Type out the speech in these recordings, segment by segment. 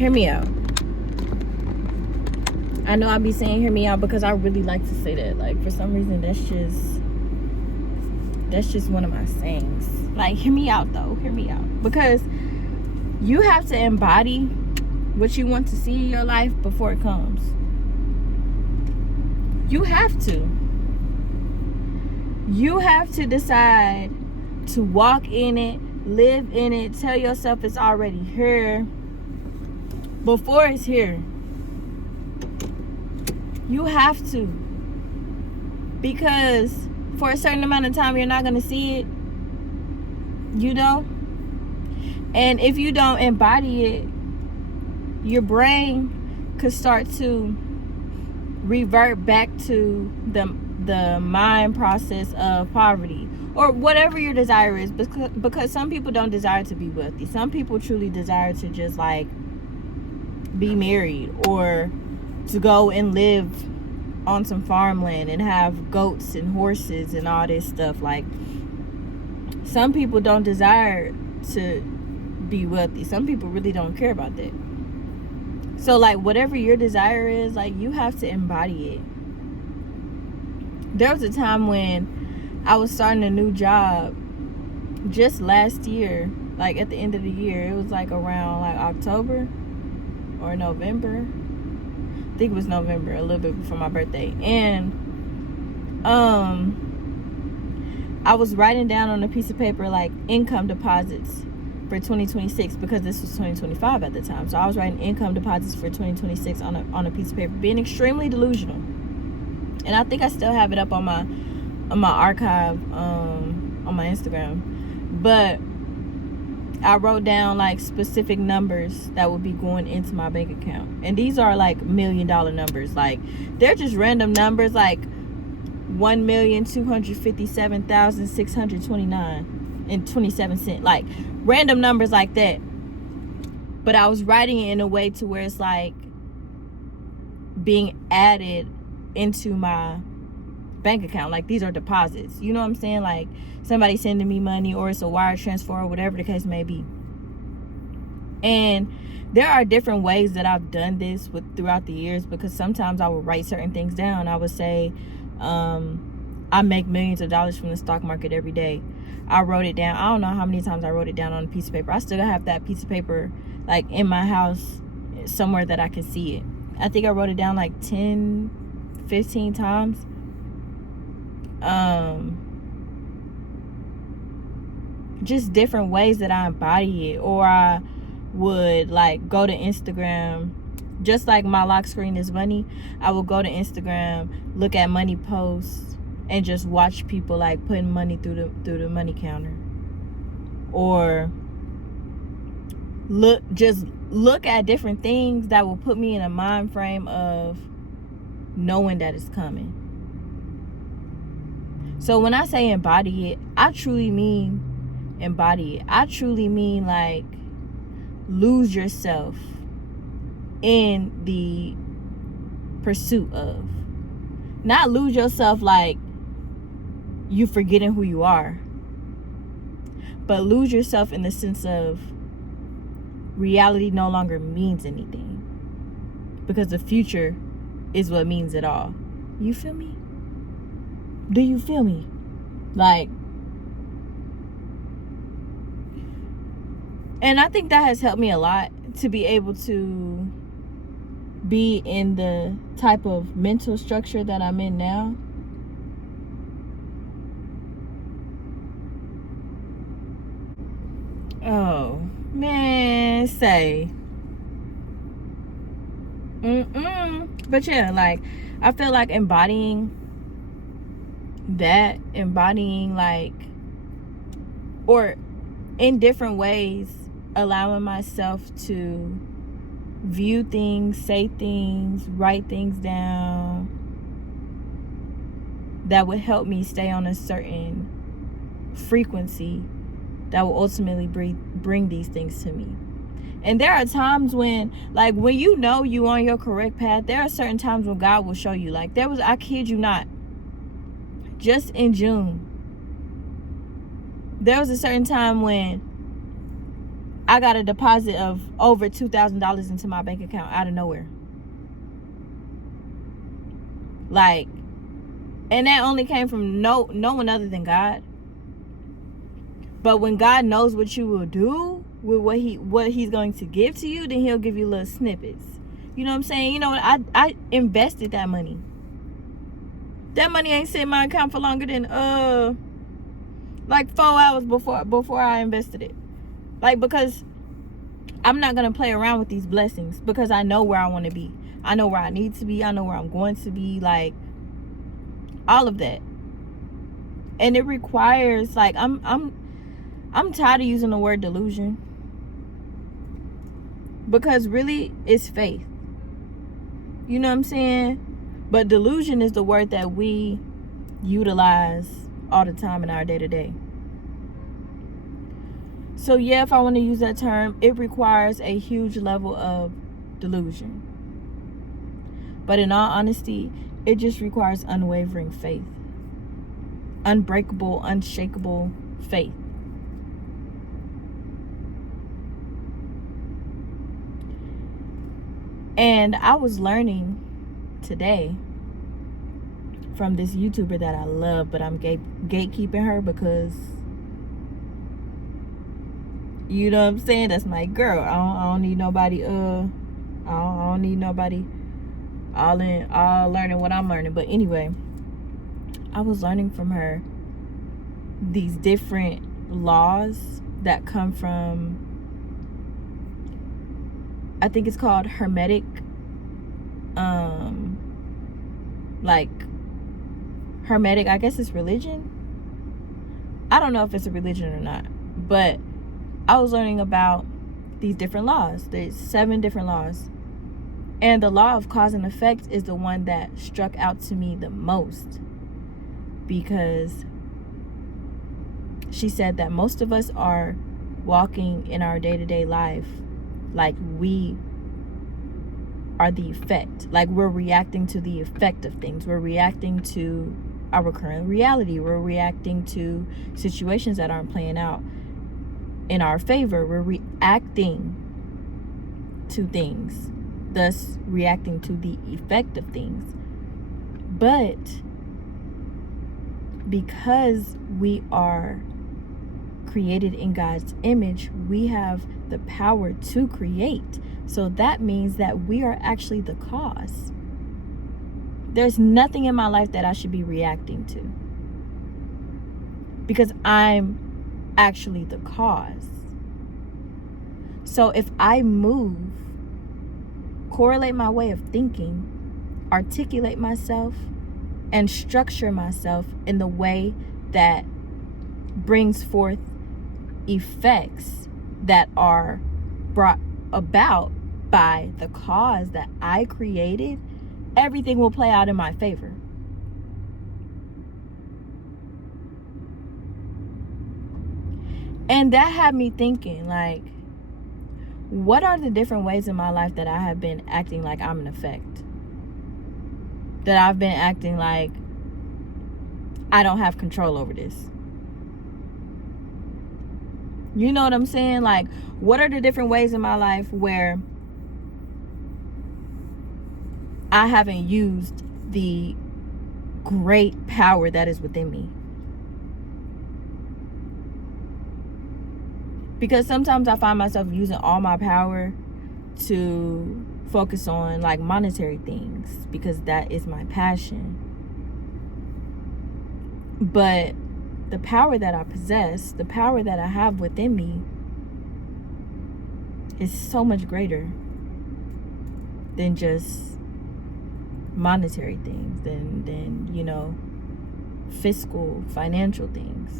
hear me out. I know I be saying hear me out because I really like to say that. Like, for some reason, that's just one of my sayings. Like, hear me out, though. Hear me out. Because you have to embody what you want to see in your life before it comes. You have to. You have to decide to walk in it, live in it, tell yourself it's already here before it's here. You have to. Because for a certain amount of time, you're not going to see it. You know? And if you don't embody it, your brain could start to revert back to the mind process of poverty or whatever your desire is, because some people don't desire to be wealthy. Some people truly desire to just like be married or to go and live on some farmland and have goats and horses and all this stuff. Like, some people don't desire to be wealthy. Some people really don't care about that. So like, whatever your desire is, like, you have to embody it. There was a time when I was starting a new job just last year, like at the end of the year. It was like around like October or November. I think it was November, a little bit before my birthday. And I was writing down on a piece of paper like income deposits for 2026, because this was 2025 at the time. So I was writing income deposits for 2026 on a piece of paper, being extremely delusional. And I think I still have it up on my archive on my Instagram. But I wrote down like specific numbers that would be going into my bank account. And these are like $1 million numbers. Like, they're just random numbers, like 1,257,629.27. Like, random numbers like that. But I was writing it in a way to where it's like being added into my bank account. Like, these are deposits. You know what I'm saying? Like, somebody sending me money, or it's a wire transfer, or whatever the case may be. And there are different ways that I've done this throughout the years, because sometimes I would write certain things down. I would say, I make millions of dollars from the stock market every day. I wrote it down. I don't know how many times I wrote it down on a piece of paper. I still have that piece of paper like in my house somewhere that I can see it. I think I wrote it down like 10, 15 times. Just different ways that I embody it. Or I would like go to Instagram, just like my lock screen is money. I would go to Instagram, look at money posts, and just watch people like putting money through the money counter. Or look at different things that will put me in a mind frame of knowing that it's coming. So when I say embody it, I truly mean embody it. I truly mean like lose yourself in the pursuit of. Not lose yourself like you forgetting who you are, but lose yourself in the sense of reality no longer means anything, because the future is what means it all. You feel me? Do you feel me? Like, and I think that has helped me a lot to be able to be in the type of mental structure that I'm in now. Oh, man, say. But yeah, like, I feel like embodying like, or in different ways, allowing myself to view things, say things, write things down that would help me stay on a certain frequency that will ultimately bring these things to me. And there are times when, like, when you know you on your correct path, there are certain times when God will show you. Like, I kid you not, just in June, there was a certain time when I got a deposit of over $2,000 into my bank account out of nowhere. Like, and that only came from no one other than God. But when God knows what you will do with what he's going to give to you, then he'll give you little snippets. You know what I'm saying? You know what? I invested that money. That money ain't sitting in my account for longer than like 4 hours before I invested it. Like, because I'm not gonna play around with these blessings, because I know where I want to be. I know where I need to be. I know where I'm going to be. Like, all of that. And it requires, like, I'm tired of using the word delusion, because really it's faith. You know what I'm saying? But delusion is the word that we utilize all the time in our day-to-day. So yeah, if I want to use that term, it requires a huge level of delusion. But in all honesty, it just requires unwavering faith. Unbreakable, unshakable faith. And I was learning today from this YouTuber that I love, but I'm gatekeeping her because, you know what I'm saying, that's my girl. I don't need nobody I don't need nobody all learning what I'm learning. But anyway, I was learning from her these different laws that come from, I think it's called Hermetic, like Hermetic, I guess it's religion. I don't know if it's a religion or not, but I was learning about these different laws. There's 7 different laws. And the law of cause and effect is the one that struck out to me the most, because she said that most of us are walking in our day-to-day life like we are the effect. Like, we're reacting to the effect of things. We're reacting to our current reality. We're reacting to situations that aren't playing out in our favor. We're reacting to things, thus reacting to the effect of things. But because we are created in God's image, we have the power to create. So that means that we are actually the cause. There's nothing in my life that I should be reacting to, because I'm actually the cause. So if I move, correlate my way of thinking, articulate myself, and structure myself in the way that brings forth effects that are brought about by the cause that I created, everything will play out in my favor. And that had me thinking, like, what are the different ways in my life that I have been acting like I'm an effect? That I've been acting like I don't have control over this. You know what I'm saying? Like, what are the different ways in my life where I haven't used the great power that is within me? Because sometimes I find myself using all my power to focus on, like, monetary things, because that is my passion. But the power that I possess, the power that I have within me, is so much greater than just monetary things, than you know, fiscal, financial things.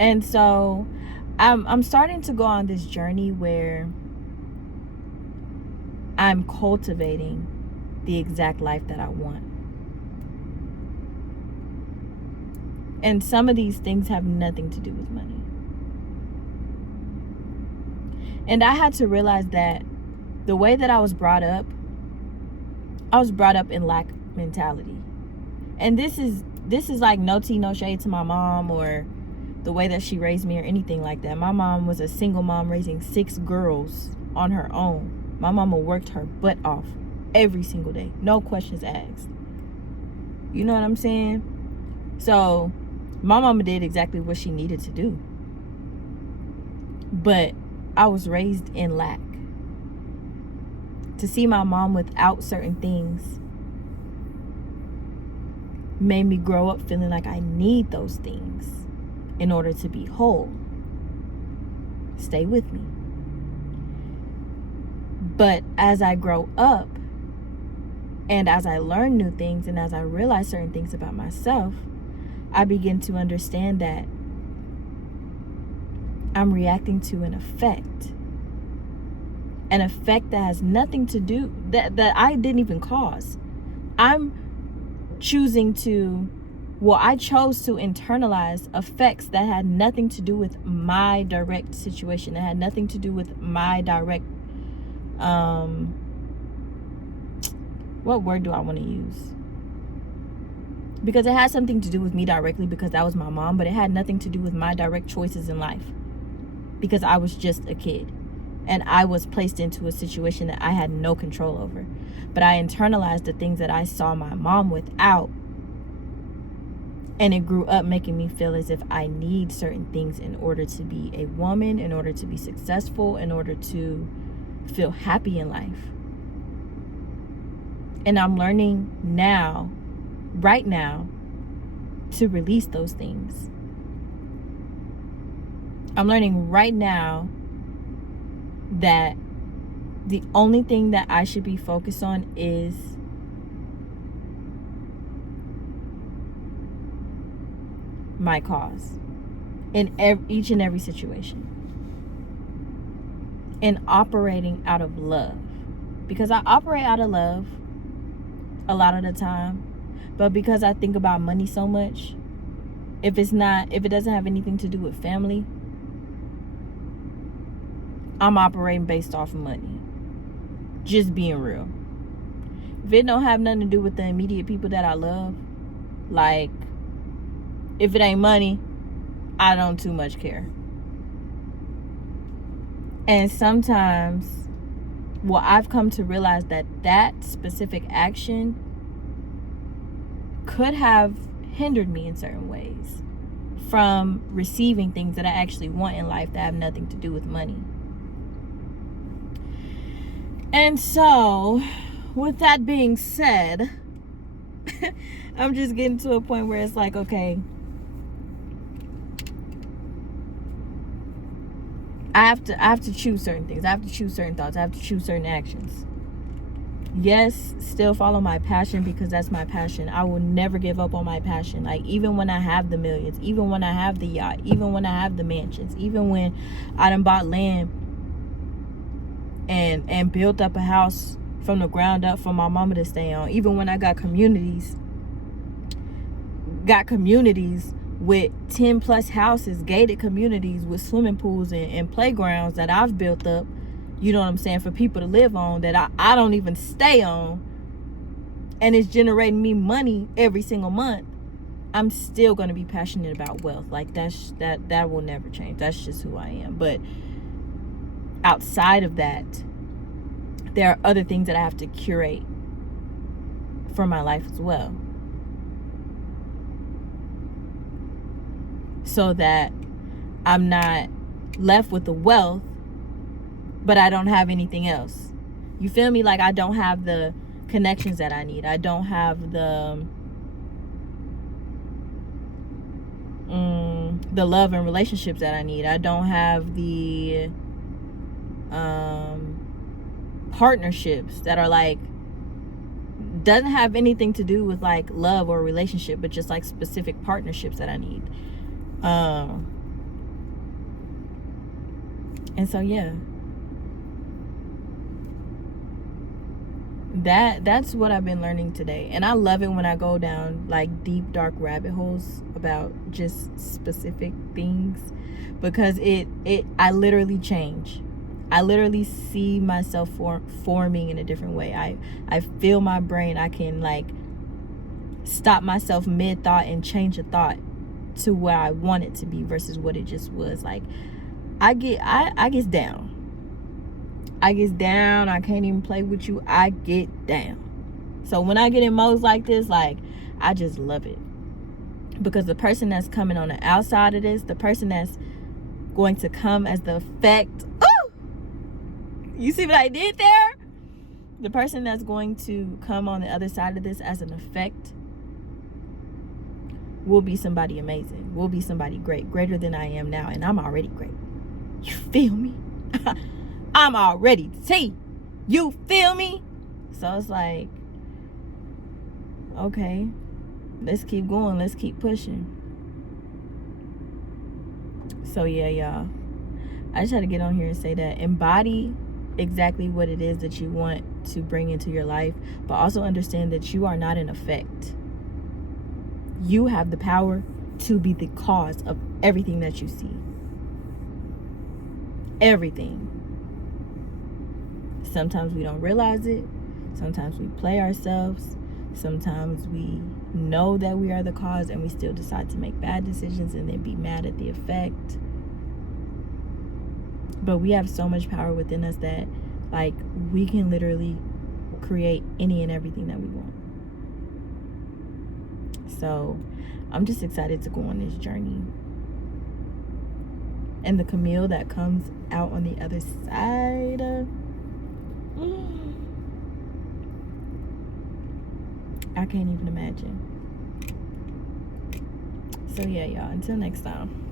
And so I'm starting to go on this journey where I'm cultivating the exact life that I want. And some of these things have nothing to do with money. And I had to realize that the way that I was brought up in lack mentality. And this is like no tea, no shade to my mom, or, the way that she raised me or anything like that. My mom was a single mom raising 6 girls on her own. My mama worked her butt off every single day. No questions asked. You know what I'm saying? So my mama did exactly what she needed to do. But I was raised in lack. To see my mom without certain things made me grow up feeling like I need those things in order to be whole. Stay with me. But as I grow up, and as I learn new things, and as I realize certain things about myself, I begin to understand that I'm reacting to an effect that has nothing to do, that I didn't even cause. I'm choosing to, I chose to internalize effects that had nothing to do with my direct situation, that had nothing to do with my direct, what word do I want to use? Because it had something to do with me directly because that was my mom, but it had nothing to do with my direct choices in life because I was just a kid and I was placed into a situation that I had no control over. But I internalized the things that I saw my mom without, and it grew up making me feel as if I need certain things in order to be a woman, in order to be successful, in order to feel happy in life. And I'm learning now, right now, to release those things. I'm learning right now that the only thing that I should be focused on is my cause in each and every situation, and operating out of love, because I operate out of love a lot of the time, but because I think about money so much, if it doesn't have anything to do with family, I'm operating based off of money. Just being real. If it don't have nothing to do with the immediate people that I love, like if it ain't money, I don't too much care. And sometimes, I've come to realize that specific action could have hindered me in certain ways from receiving things that I actually want in life that have nothing to do with money. And so, with that being said, I'm just getting to a point where it's like, okay, I have to choose certain things. I have to choose certain thoughts. I have to choose certain actions. Yes, still follow my passion because that's my passion. I will never give up on my passion. Like, even when I have the millions, even when I have the yacht, even when I have the mansions, even when I done bought land and built up a house from the ground up for my mama to stay on, even when I got communities with 10 plus houses, gated communities with swimming pools and playgrounds that I've built up, you know what I'm saying, for people to live on, that I don't even stay on, and it's generating me money every single month, I'm still going to be passionate about wealth. Like, that will never change. That's just who I am. But outside of that, there are other things that I have to curate for my life as well, so that I'm not left with the wealth, but I don't have anything else. You feel me? Like, I don't have the connections that I need. I don't have the love and relationships that I need. I don't have the partnerships that are like, doesn't have anything to do with like love or relationship, but just like specific partnerships that I need. And so yeah, that's what I've been learning today. And I love it when I go down like deep dark rabbit holes about just specific things, because I literally change. I literally see myself forming in a different way. I feel my brain. I can like stop myself mid-thought and change a thought to where I want it to be versus what it just was. Like, I get down. I get down. I can't even play with you. I get down. So when I get in modes like this, like, I just love it. Because the person that's coming on the outside of this, the person that's going to come as the effect. Oh! You see what I did there? The person that's going to come on the other side of this as an effect will be somebody amazing. Will be somebody great. Greater than I am now. And I'm already great. You feel me? I'm already T. You feel me? So it's like, okay, let's keep going. Let's keep pushing. So yeah, y'all. I just had to get on here and say that. Embody exactly what it is that you want to bring into your life, but also understand that you are not an effect. You have the power to be the cause of everything that you see. Everything. Sometimes we don't realize it. Sometimes we play ourselves. Sometimes we know that we are the cause and we still decide to make bad decisions and then be mad at the effect. But we have so much power within us that, like, we can literally create any and everything that we want. So I'm just excited to go on this journey. And the Camille that comes out on the other side, I can't even imagine. So yeah, y'all, until next time.